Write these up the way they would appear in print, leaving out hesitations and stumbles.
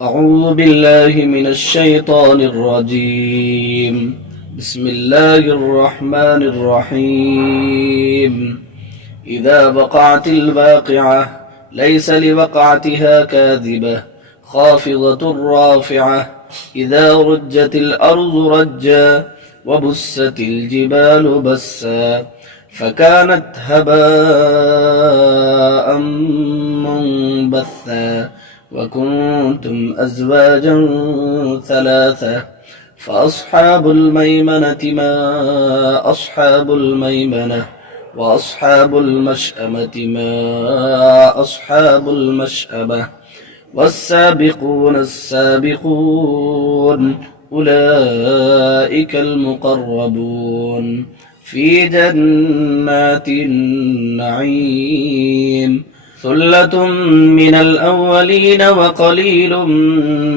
أعوذ بالله من الشيطان الرجيم. بسم الله الرحمن الرحيم. إذا وقعت الواقعة ليس لوقعتها كاذبة خافضة رافعة إذا رجت الأرض رجا وبست الجبال بسا فكانت هباء منبثا وكنتم أزواجا ثلاثة فأصحاب الميمنة ما أصحاب الميمنة وأصحاب المشأمة ما أصحاب المشأمة والسابقون السابقون أولئك المقربون في جنات النعيم ثلة من الأولين وقليل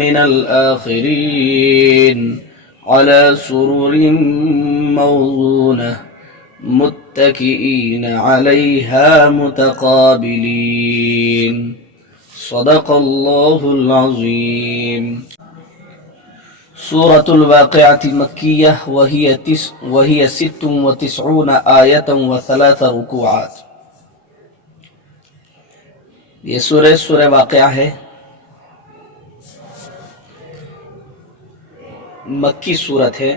من الآخرين على سرر موضونة متكئين عليها متقابلين صدق الله العظيم. سورة الواقعة مكية وهي 96 آية و3 رکوعات. یہ سورہ واقعہ ہے، مکی سورت ہے.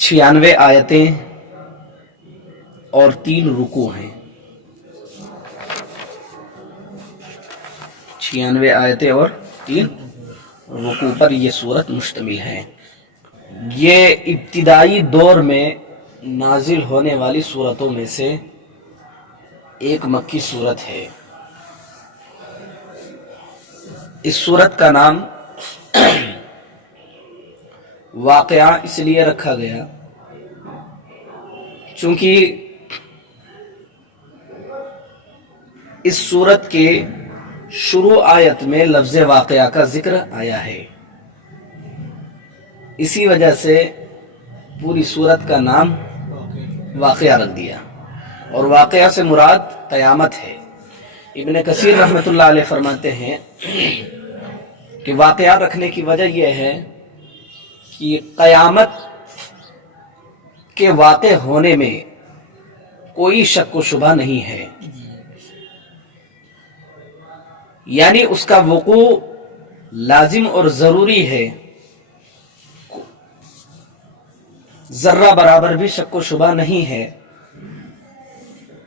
چھیانوے آیتیں اور 3 رکوع ہیں. 96 آیتیں اور 3 رکوع پر یہ سورت مشتمل ہے. یہ ابتدائی دور میں نازل ہونے والی سورتوں میں سے ایک مکی سورت ہے. اس سورت کا نام واقعہ اس لیے رکھا گیا چونکہ اس سورت کے شروع آیت میں لفظ واقعہ کا ذکر آیا ہے. اسی وجہ سے پوری سورت کا نام واقعہ رکھ دیا، اور واقعہ سے مراد قیامت ہے. ابن کثیر رحمۃ اللہ علیہ فرماتے ہیں کہ واقعہ رکھنے کی وجہ یہ ہے کہ قیامت کے واقع ہونے میں کوئی شک و شبہ نہیں ہے، یعنی اس کا وقوع لازم اور ضروری ہے، ذرہ برابر بھی شک و شبہ نہیں ہے.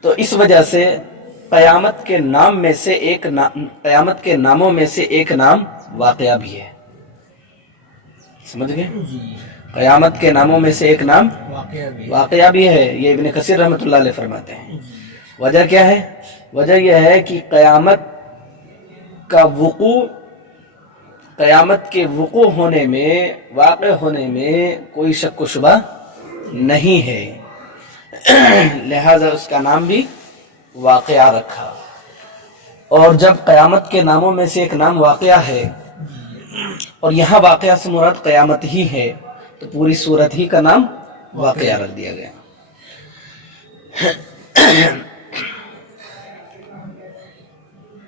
تو اس وجہ سے قیامت کے ناموں میں سے ایک نام واقعہ بھی ہے. سمجھ گئے؟ قیامت کے ناموں میں سے ایک نام واقعہ بھی ہے. یہ ابن کثیر رحمۃ اللہ علیہ فرماتے ہیں. وجہ کیا ہے؟ وجہ یہ ہے کہ قیامت کے وقوع ہونے میں، واقع ہونے میں کوئی شک و شبہ نہیں ہے، لہذا اس کا نام بھی واقعہ رکھا. اور جب قیامت کے ناموں میں سے ایک نام واقعہ ہے اور یہاں واقعہ سے مراد قیامت ہی ہے، تو پوری سورت ہی کا نام واقعہ رکھ دیا گیا.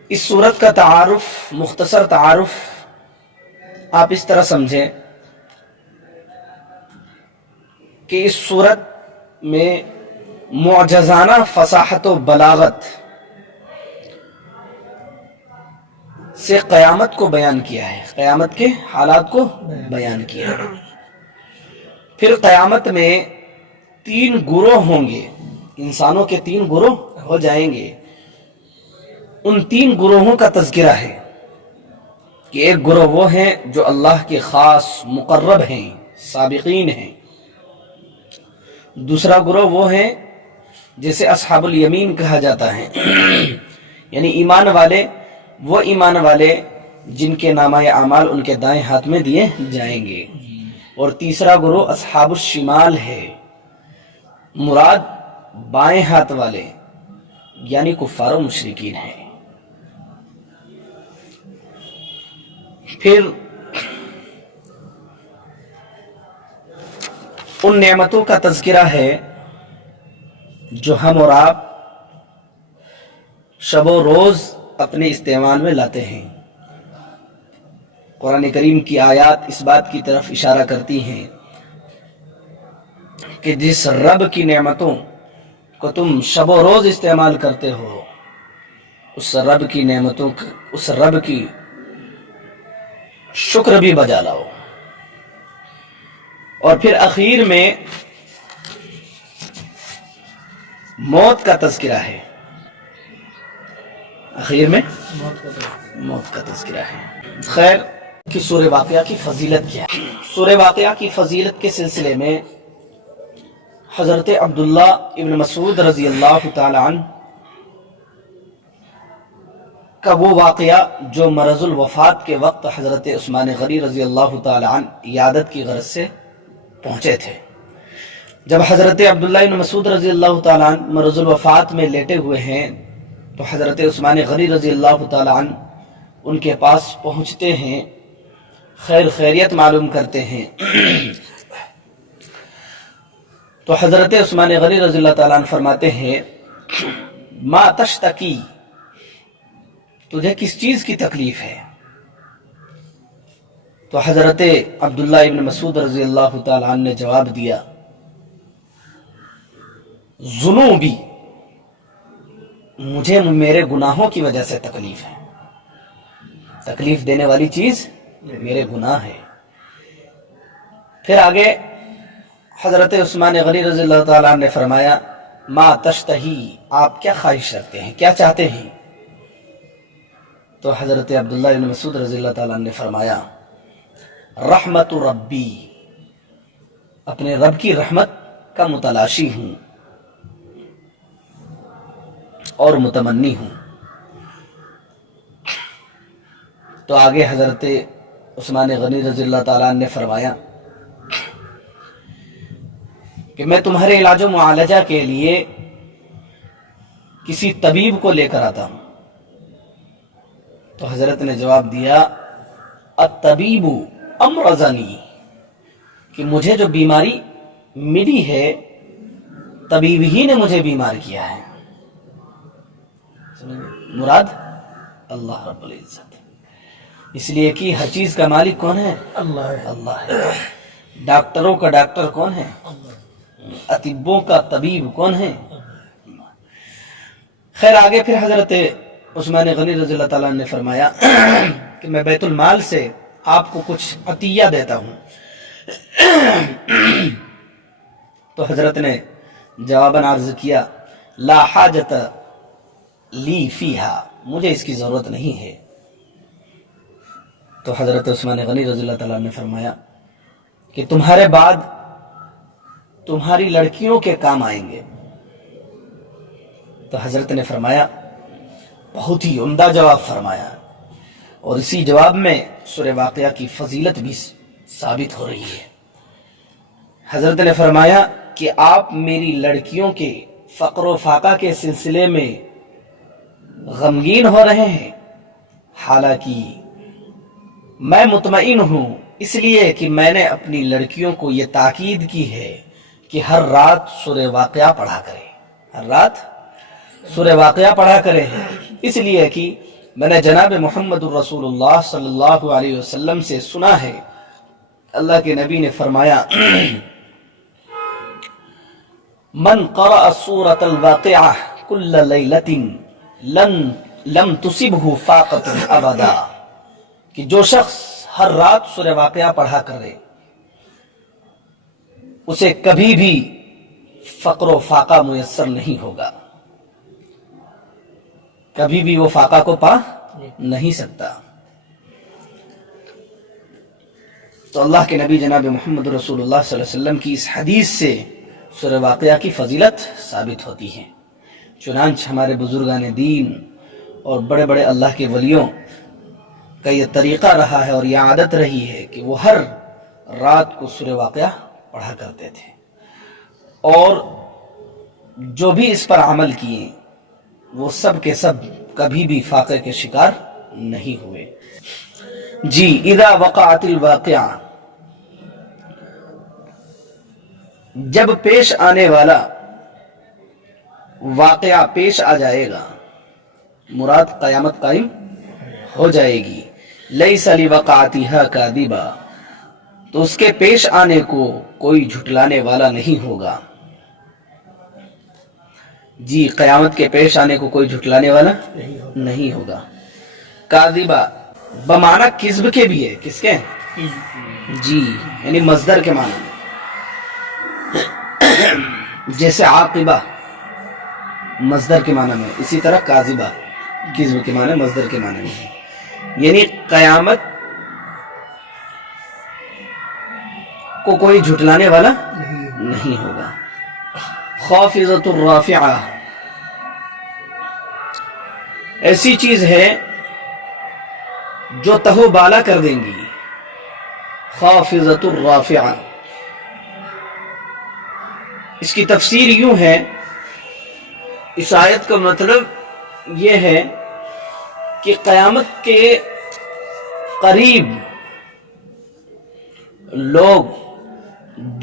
اس سورت کا تعارف، مختصر تعارف آپ اس طرح سمجھیں کہ اس سورت میں معجزانہ فصاحت و بلاغت سے قیامت کو بیان کیا ہے، قیامت کے حالات کو بیان کیا ہے. پھر قیامت میں 3 گروہ ہوں گے، انسانوں کے 3 گروہ ہو جائیں گے. ان 3 گروہوں کا تذکرہ ہے کہ ایک گروہ وہ ہیں جو اللہ کے خاص مقرب ہیں، سابقین ہیں. دوسرا گروہ وہ ہیں جسے اصحاب الیمین کہا جاتا ہے، یعنی ایمان والے جن کے نامہ اعمال ان کے دائیں ہاتھ میں دیے جائیں گے. اور تیسرا گروہ اصحاب الشمال ہے، مراد بائیں ہاتھ والے یعنی کفار و مشرکین ہیں. پھر ان نعمتوں کا تذکرہ ہے جو ہم اور آپ شب و روز اپنے استعمال میں لاتے ہیں۔ قرآن کریم کی آیات اس بات کی طرف اشارہ کرتی ہیں کہ جس رب کی نعمتوں کو تم شب و روز استعمال کرتے ہو، اس رب کی نعمتوں اس رب کی شکر بھی بجا لاؤ۔ اور پھر اخیر میں موت کا تذکرہ ہے، اخیر میں موت کا تذکرہ ہے۔ خیر کہ سورہ واقعہ کی فضیلت کیا ہے؟ سورہ واقعہ کی فضیلت کے سلسلے میں حضرت عبداللہ ابن مسعود رضی اللہ تعالی عنہ کا وہ واقعہ جو مرض الوفات کے وقت حضرت عثمان غنی رضی اللہ تعالی عنہ عیادت کی غرض سے پہنچے تھے۔ جب حضرت عبداللہ ابن مسعود رضی اللہ تعالی عنہ مرض الوفات میں لیٹے ہوئے ہیں تو حضرت عثمان غنی رضی اللہ تعالی عنہ ان کے پاس پہنچتے ہیں، خیریت معلوم کرتے ہیں۔ تو حضرت عثمان غنی رضی اللہ تعالیٰ عنہ فرماتے ہیں ما تشتکی، تجھے کس چیز کی تکلیف ہے؟ تو حضرت عبداللہ ابن مسعود رضی اللہ تعالیٰ عنہ نے جواب دیا ذنوبی، مجھے میرے گناہوں کی وجہ سے تکلیف ہے، تکلیف دینے والی چیز میرے گناہ ہے۔ پھر آگے حضرت عثمان غنی رضی اللہ تعالیٰ عنہ نے فرمایا ما تشتہی، آپ کیا خواہش رکھتے ہیں، کیا چاہتے ہیں؟ تو حضرت عبداللہ ابن مسعود رضی اللہ تعالیٰ عنہ نے فرمایا رحمت ربی، اپنے رب کی رحمت کا متلاشی ہوں اور متمنی ہوں۔ تو آگے حضرت عثمان غنی رضی اللہ تعالیٰ عنہ نے فرمایا کہ میں تمہارے علاج و معالجہ کے لیے کسی طبیب کو لے کر آتا ہوں۔ تو حضرت نے جواب دیا الطبیب امرضنی، کہ مجھے جو بیماری ملی ہے طبیب ہی نے مجھے بیمار کیا ہے۔ مراد اللہ رب العزت، اس لیے کہ ہر چیز کا مالک کون ہے؟ اللہ ہے۔ ڈاکٹروں کا ڈاکٹر کون ہے؟ اطبوں کا طبیب کون ہے؟ خیر آگے پھر حضرت عثمان غنی رضی اللہ تعالیٰ نے فرمایا کہ میں بیت المال سے آپ کو کچھ عطیہ دیتا ہوں۔ تو حضرت نے جواباً عرض کیا لا حاجت لی فیہا، مجھے اس کی ضرورت نہیں ہے۔ تو حضرت عثمان غنی رضی اللہ تعالیٰ نے فرمایا کہ تمہارے بعد تمہاری لڑکیوں کے کام آئیں گے۔ تو حضرت نے فرمایا بہت ہی عمدہ جواب فرمایا، اور اسی جواب میں سورہ واقعہ کی فضیلت بھی ثابت ہو رہی ہے۔ حضرت نے فرمایا کہ آپ میری لڑکیوں کے فقر و فاقہ کے سلسلے میں غمگین ہو رہے ہیں، حالانکہ میں مطمئن ہوں، اس لیے کہ میں نے اپنی لڑکیوں کو یہ تاکید کی ہے کہ ہر رات سورہ واقعہ پڑھا کرے، ہر رات سورہ واقعہ پڑھا کرے، اس لیے کہ میں نے جناب محمد الرسول اللہ صلی اللہ علیہ وسلم سے سنا ہے، اللہ کے نبی نے فرمایا من قرأ سورة الواقعہ کل لیلۃ لم تصبہ فاقۃ ابدا، کہ جو شخص ہر رات سورہ واقعہ پڑھا کرے اسے کبھی بھی فقر و فاقہ میسر نہیں ہوگا، کبھی بھی وہ فاقہ کو پا نہیں سکتا۔ تو اللہ کے نبی جناب محمد رسول اللہ صلی اللہ علیہ وسلم کی اس حدیث سے سورہ واقعہ کی فضیلت ثابت ہوتی ہے۔ چنانچہ ہمارے بزرگان دین اور بڑے بڑے اللہ کے ولیوں کا یہ طریقہ رہا ہے اور یہ عادت رہی ہے کہ وہ ہر رات کو سورہ واقعہ پڑھا کرتے تھے، اور جو بھی اس پر عمل کیے وہ سب کے سب کبھی بھی فاقے کے شکار نہیں ہوئے۔ جی اذا وقعت الواقعہ، جب پیش آنے والا واقعہ پیش آ جائے گا، مراد قیامت قائم ہو جائے گی. لیس لوقعتها کاذبا، تو اس کے پیش آنے کو کوئی جھٹلانے والا نہیں ہوگا. جی قیامت کے پیش آنے کو کوئی جھٹلانے والا نہیں ہوگا. کاذبا بمعنی کذب کے بھی ہے. کس کے؟ جی یعنی مصدر کے معنی میں، جیسے عاقبہ مصدر کے معنی میں، اسی طرح کاذبہ کذب کے معنی مصدر کے معنی میں. یعنی قیامت کو کوئی جھٹلانے والا نہیں ہوگا. خافضۃ الرافعہ ایسی چیز ہے جو تہو بالا کر دیں گی. خافضۃ الرافعہ، اس کی تفسیر یوں ہے، اس آیت کا مطلب یہ ہے کہ قیامت کے قریب لوگ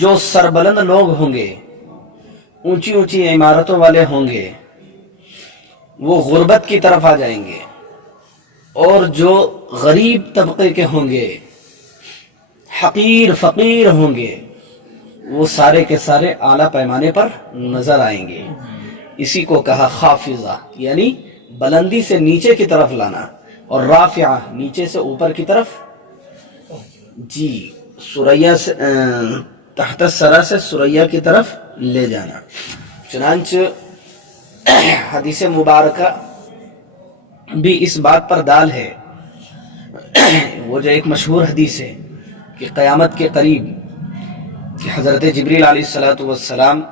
جو سربلند لوگ ہوں گے، اونچی اونچی عمارتوں والے ہوں گے، وہ غربت کی طرف آ جائیں گے، اور جو غریب طبقے کے ہوں گے، حقیر فقیر ہوں گے، وہ سارے کے سارے اعلیٰ پیمانے پر نظر آئیں گے. اسی کو کہا خافضہ، یعنی بلندی سے نیچے کی طرف لانا، اور رافعہ نیچے سے اوپر کی طرف. جی سریا سے تحت الثری سے سریا کی طرف لے جانا. چنانچہ حدیث مبارکہ بھی اس بات پر دال ہے. وہ جو ایک مشہور حدیث ہے کہ قیامت کے قریب کہ حضرت جبریل علیہ الصلوۃ والسلام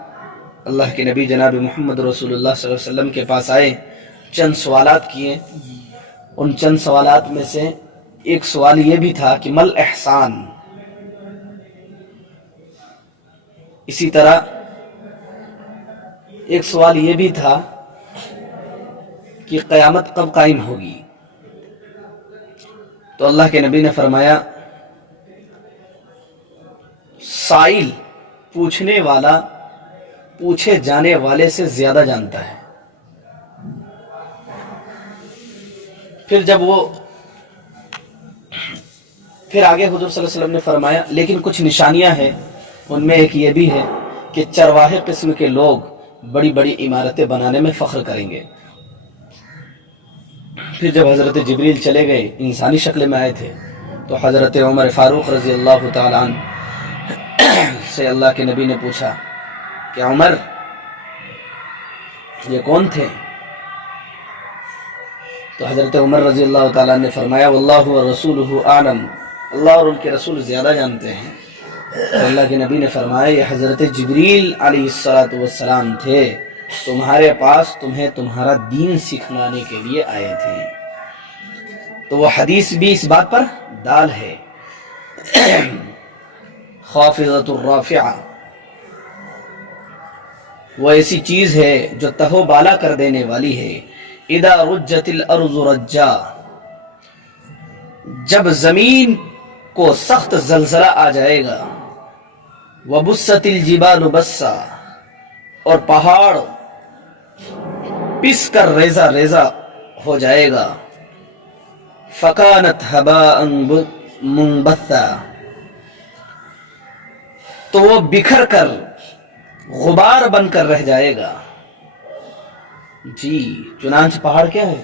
اللہ کے نبی جناب محمد رسول اللہ صلی اللہ علیہ وسلم کے پاس آئے، چند سوالات کیے. ان چند سوالات میں سے ایک سوال یہ بھی تھا کہ مل احسان. اسی طرح ایک سوال یہ بھی تھا کہ قیامت کب قائم ہوگی. تو اللہ کے نبی نے فرمایا سائل پوچھنے والا پوچھے جانے والے سے زیادہ جانتا ہے. پھر آگے حضور صلی اللہ علیہ وسلم نے فرمایا لیکن کچھ نشانیاں ہیں، ان میں ایک یہ بھی ہے کہ چرواہے قسم کے لوگ بڑی بڑی عمارتیں بنانے میں فخر کریں گے. پھر جب حضرت جبریل چلے گئے، انسانی شکل میں آئے تھے، تو حضرت عمر فاروق رضی اللہ تعالیٰ عنہ سے اللہ کے نبی نے پوچھا کہ عمر یہ کون تھے؟ تو حضرت عمر رضی اللہ تعالیٰ نے فرمایا واللہ ورسولہ اعلم، اللہ اور ان کے رسول زیادہ جانتے ہیں. تو اللہ کے نبی نے فرمایا یہ حضرت جبریل علیہ السلام تھے، تمہارے پاس تمہیں تمہارا دین سکھلانے کے لیے آئے تھے. تو وہ حدیث بھی اس بات پر دال ہے. خافضۃ الرافعہ وہ ایسی چیز ہے جو تہو بالا کر دینے والی ہے. اذا رجت الارض رجا، جب زمین کو سخت زلزلہ آ جائے گا. وبست الجبال بسا، اور پہاڑ پس کر ریزہ ریزہ ہو جائے گا. فکانت ہباء منبثا، تو وہ بکھر کر غبار بن کر رہ جائے گا. جی چنانچہ پہاڑ کیا ہے؟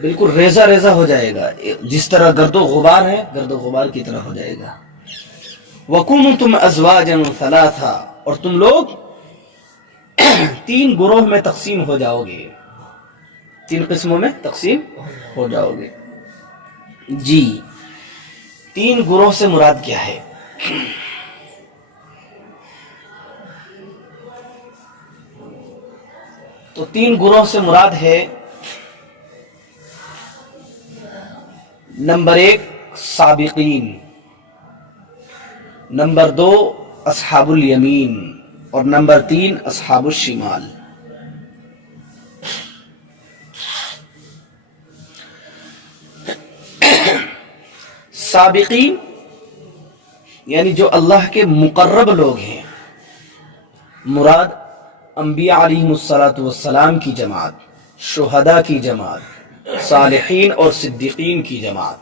بالکل ریزہ ریزہ ہو جائے گا، جس طرح گرد و غبار ہے گرد و غبار کی طرح ہو جائے گا. وَكُنْتُمْ أَزْوَاجًا ثَلَاثًا، اور تم لوگ 3 گروہ میں تقسیم ہو جاؤ گے، 3 قسموں میں تقسیم ہو جاؤ گے. جی 3 گروہ سے مراد کیا ہے؟ تو 3 گروہ سے مراد ہے نمبر 1 سابقین، نمبر 2 اصحاب الیمین، اور نمبر 3 اصحاب الشمال. سابقین یعنی جو اللہ کے مقرب لوگ ہیں، مراد انبیاء علیہم الصلوۃ والسلام کی جماعت. شہداء کی جماعت، صالحین اور صدیقین کی جماعت،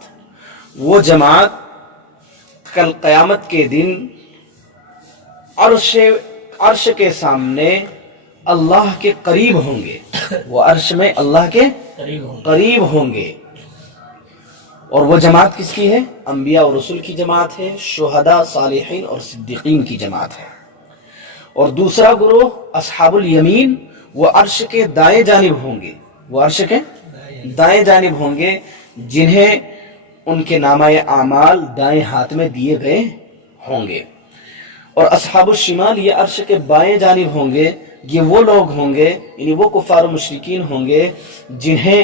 وہ جماعت کل قیامت کے دن عرش کے سامنے اللہ کے قریب ہوں گے، وہ عرش میں اللہ کے قریب ہوں گے۔ اور وہ جماعت کس کی ہے؟ انبیاء اور رسول کی جماعت ہے، شہداء، صالحین اور صدیقین کی جماعت ہے۔ اور دوسرا گروہ اصحاب الیمین، وہ عرش کے دائیں جانب ہوں گے، وہ عرش کے دائیں جانب ہوں گے، جنہیں ان کے نامہ اعمال دائیں ہاتھ میں دیے گئے ہوں گے۔ اور اصحاب الشمال، یہ عرش کے بائیں جانب ہوں گے، یہ وہ لوگ ہوں گے، یعنی وہ کفار و مشرکین ہوں گے جنہیں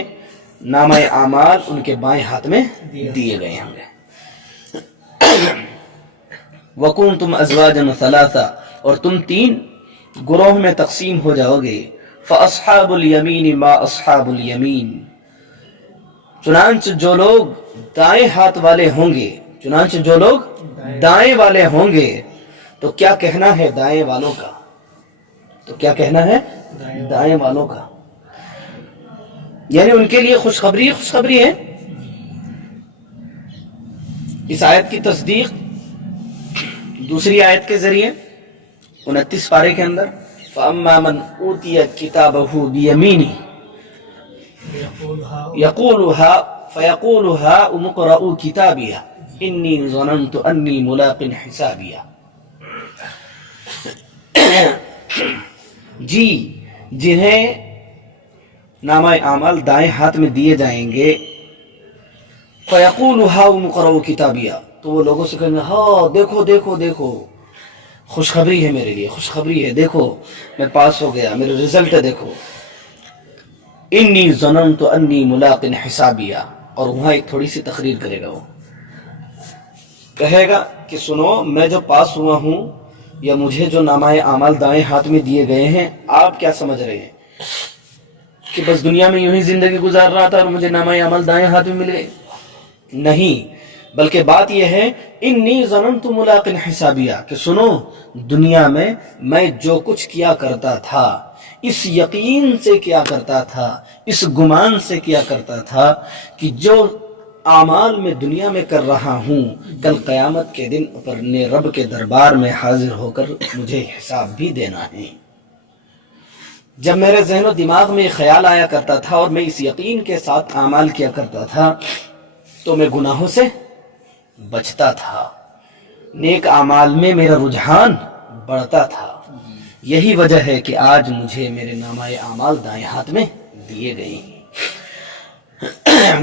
نامہ اعمال ان کے بائیں ہاتھ میں دیے گئے ہوں گے۔ وَكُنْتُمْ أَزْوَاجًا ثَلَاثًا، اور تم 3 گروہ میں تقسیم ہو جاؤ گے۔ فَأَصْحَابُ الْيَمِينِ مَا أَصْحَابُ الْيَمِينِ، چنانچہ جو لوگ دائیں ہاتھ والے ہوں گے، چنانچہ جو لوگ دائیں والے ہوں گے، تو کیا کہنا ہے دائیں والوں کا؟ تو کیا کہنا ہے دائیں والوں کا؟ یعنی ان کے لیے خوشخبری خوشخبری ہے۔ اس آیت کی تصدیق دوسری آیت کے ذریعے 29 پارے کے اندر فَأَمَّا مَنْ أُوتِيَ كِتَابَهُ بِيَمِينِهِ فَيَقُولُ هَاؤُمُ اقْرَءُوا كِتَابِيَهْ إِنِّي ظَنَنْتُ أَنِّي مُلَاقٍ حِسَابِيَهْ۔ جی، جنہیں نامہ اعمال دائیں ہاتھ میں دیے جائیں گے، فَيَقُولُ هَاؤُمُ اقْرَءُوا كِتَابِيَهْ، تو وہ لوگوں سے کہیں گے ہاں دیکھو دیکھو دیکھو، خوشخبری ہے میرے لیے، خوشخبری ہے، دیکھو میں پاس ہو گیا، میرا رزلٹ ہے، دیکھو۔ انی ظننت انی ملاق حسابیہ، اور وہاں ایک تھوڑی سی تقریر کرے گا، وہ کہے گا کہ سنو، میں جو پاس ہوا ہوں یا مجھے جو نامہ اعمال دائیں ہاتھ میں دیے گئے ہیں، آپ کیا سمجھ رہے ہیں کہ بس دنیا میں یوں ہی زندگی گزار رہا تھا اور مجھے نامہ اعمال دائیں ہاتھ میں مل گئے؟ نہیں، بلکہ بات یہ ہے انی ظننت ملاق حسابیہ، کہ سنو، دنیا میں جو کچھ کیا کرتا تھا، اس یقین سے کیا کرتا تھا، اس گمان سے کیا کرتا تھا کہ جو اعمال میں دنیا میں کر رہا ہوں، کل قیامت کے دن اپنے رب کے دربار میں حاضر ہو کر مجھے حساب بھی دینا ہے۔ جب میرے ذہن و دماغ میں خیال آیا کرتا تھا اور میں اس یقین کے ساتھ اعمال کیا کرتا تھا، تو میں گناہوں سے بچتا تھا، نیک اعمال میں میرا رجحان بڑھتا تھا۔ یہی وجہ ہے کہ آج مجھے میرے نامہ اعمال دائیں ہاتھ میں دیے گئے ہیں۔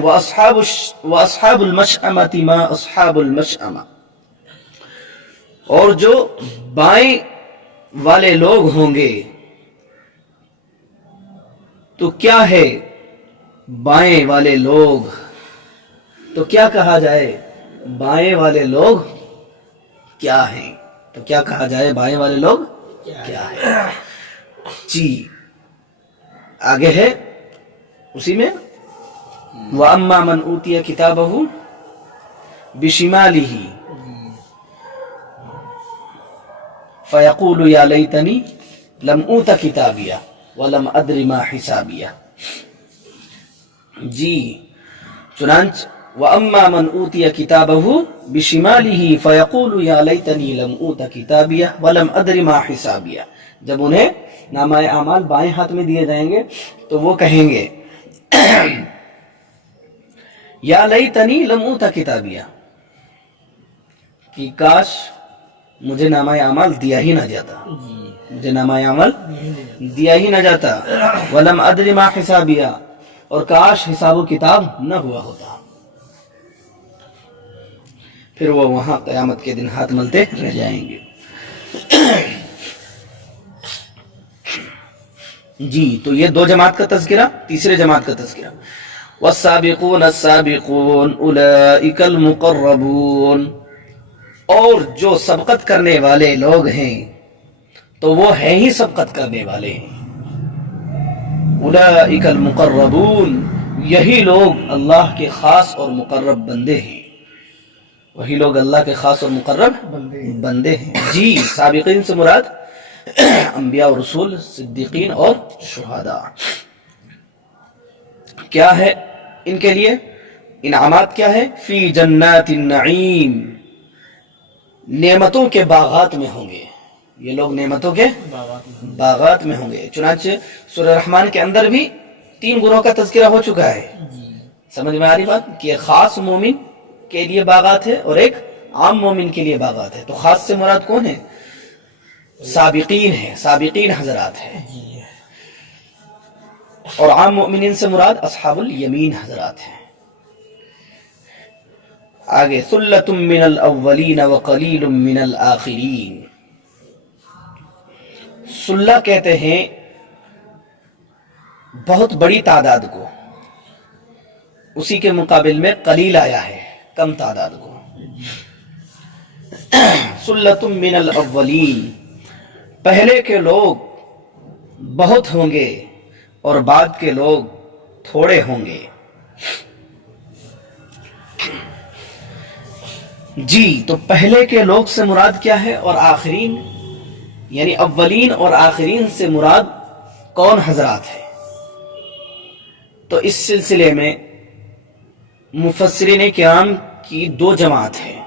وَأَصْحَابُ الْمَشْأَمَةِ مَا أَصْحَابُ الْمَشْأَمَةِ، اور جو بائیں والے لوگ ہوں گے، تو کیا ہے بائیں والے لوگ؟ تو کیا کہا جائے بائیں والے لوگ کیا ہیں؟ تو کیا کہا جائے بائیں والے لوگ کیا ہیں؟ جی آگے ہے اسی میں وَأَمَّا مَنْ أُوتِيَ كِتَابَهُ بِشِمَالِهِ فَيَقُولُ يَا لَيْتَنِي لَمْ أُوتَ كِتَابِيَهْ وَلَمْ أَدْرِ مَا حِسَابِيَهْ۔ جی چنانچہ وَأَمَّا مَنْ أُوتِيَ كِتَابَهُ بِشِمَالِهِ فَيَقُولُ يَا لَيْتَنِي لَمْ أُوتَ كِتَابِيَهْ وَلَمْ أَدْرِ مَا حِسَابِيَهْ۔ جب انہیں نامہ اعمال بائیں ہاتھ میں دیے جائیں گے تو وہ کہیں گے یا لیتنی لم اوت کتابیہ، کہ کاش مجھے نامہ اعمال دیا ہی نہ جاتا، مجھے نامہ اعمال دیا ہی نہ جاتا، ولم ادری ما حسابیہ، اور کاش حساب و کتاب نہ ہوا ہوتا۔ پھر وہ وہاں قیامت کے دن ہاتھ ملتے رہ جائیں گے۔ جی تو یہ 2 جماعت کا تذکرہ، تیسرے جماعت کا تذکرہ والسابقون السابقون اولئک المقربون، اور جو سبقت کرنے والے لوگ ہیں تو وہ ہیں ہی سبقت کرنے والے ہیں۔ اولئک المقربون، یہی لوگ اللہ کے خاص اور مقرب بندے ہیں، وہی لوگ اللہ کے خاص اور مقرب بندے ہیں۔ جی سابقین سے مراد انبیاء اور رسول، صدیقین اور شہداء۔ کیا ہے ان کے لیے انعامات؟ کیا ہے؟ فی جنات النعیم، نعمتوں کے باغات میں ہوں گے یہ لوگ، نعمتوں کے باغات میں ہوں گے۔ چنانچہ سورہ رحمان کے اندر بھی 3 گروہ کا تذکرہ ہو چکا ہے۔ سمجھ میں آ رہی بات کہ ایک خاص مومن کے لیے باغات ہے اور ایک عام مومن کے لیے باغات ہے۔ تو خاص سے مراد کون ہے؟ سابقین ہے، سابقین حضرات ہے، اور عام مومنین سے مراد اصحاب الیمین حضرات ہیں۔ آگے ثلۃ من الاولین وقلیل من الآخرین، سلہ کہتے ہیں بہت بڑی تعداد کو، اسی کے مقابل میں قلیل آیا ہے کم تعداد کو۔ ثلۃ من الاولین، پہلے کے لوگ بہت ہوں گے اور بعد کے لوگ تھوڑے ہوں گے۔ جی، تو پہلے کے لوگ سے مراد کیا ہے اور آخرین، یعنی اولین اور آخرین سے مراد کون حضرات ہے؟ تو اس سلسلے میں مفسرین کرام کی 2 جماعت ہے۔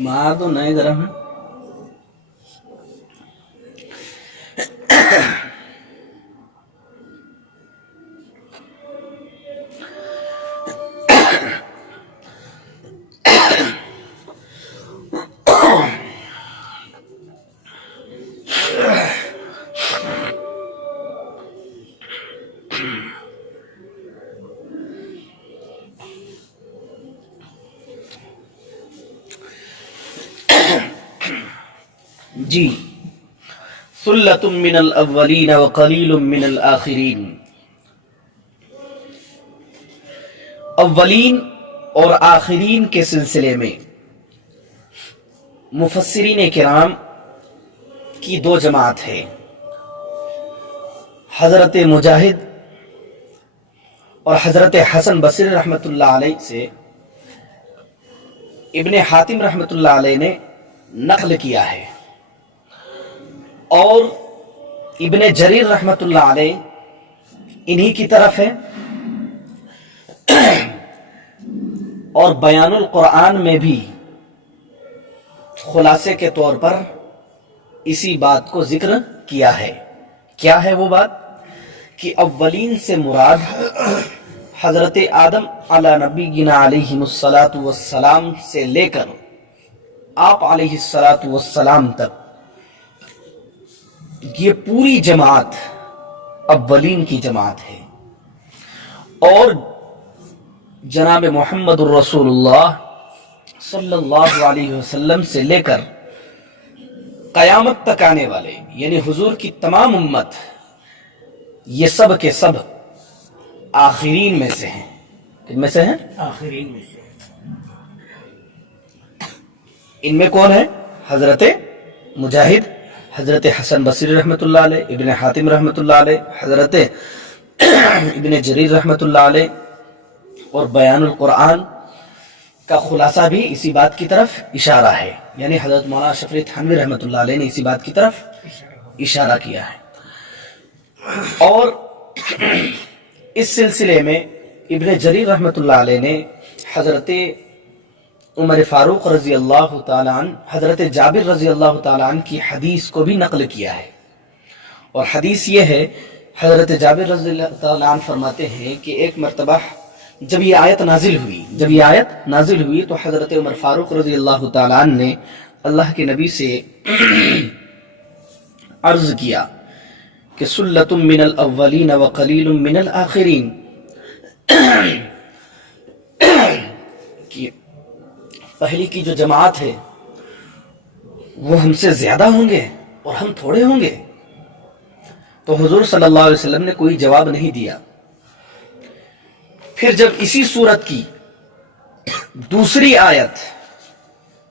مار دو نئے گرم ہے۔ جی، ثلۃ من الاولین وقلیل من الآخرین، اولین اور آخرین کے سلسلے میں مفسرین کرام کی 2 جماعت ہے۔ حضرت مجاہد اور حضرت حسن بصری رحمۃ اللہ علیہ سے ابن حاتم رحمۃ اللہ علیہ نے نقل کیا ہے، اور ابن جریر رحمۃ اللہ علیہ انہی کی طرف ہے، اور بیان القرآن میں بھی خلاصے کے طور پر اسی بات کو ذکر کیا ہے۔ کیا ہے وہ بات؟ کہ اولین سے مراد حضرت آدم علی نبینا علیہ الصلاۃ والسلام سے لے کر آپ علیہ الصلاۃ والسلام تک یہ پوری جماعت اولین کی جماعت ہے، اور جناب محمد الرسول اللہ صلی اللہ علیہ وسلم سے لے کر قیامت تک آنے والے یعنی حضور کی تمام امت، یہ سب کے سب آخرین میں سے ہیں۔ کن میں سے ہیں؟ آخرین میں سے۔ ان میں کون ہے؟ حضرت مجاہد، حضرت حسن بصری رحمۃ اللہ علیہ، ابن حاتم رحمۃ اللہ علیہ، حضرت ابن جریر رحمۃ اللہ علیہ، اور بیان القرآن کا خلاصہ بھی اسی بات کی طرف اشارہ ہے، یعنی حضرت مولانا شفیع تھانوی رحمۃ اللہ علیہ نے اسی بات کی طرف اشارہ کیا ہے۔ اور اس سلسلے میں ابن جریر رحمۃ اللہ علیہ نے حضرت عمر فاروق رضی اللہ تعالیٰ عنہ، حضرت جابر رضی اللہ تعالیٰ عنہ کی حدیث کو بھی نقل کیا ہے، اور حدیث یہ ہے، حضرت جابر رضی اللہ تعالیٰ عنہ فرماتے ہیں کہ ایک مرتبہ جب یہ آیت نازل ہوئی تو حضرت عمر فاروق رضی اللہ تعالیٰ عنہ نے اللہ کے نبی سے عرض کیا کہ ثلۃ من الاولین وقلیل من الآخرین، کہ پہلی کی جو جماعت ہے وہ ہم سے زیادہ ہوں گے اور ہم تھوڑے ہوں گے۔ تو حضور صلی اللہ علیہ وسلم نے کوئی جواب نہیں دیا۔ پھر جب اسی سورت کی دوسری آیت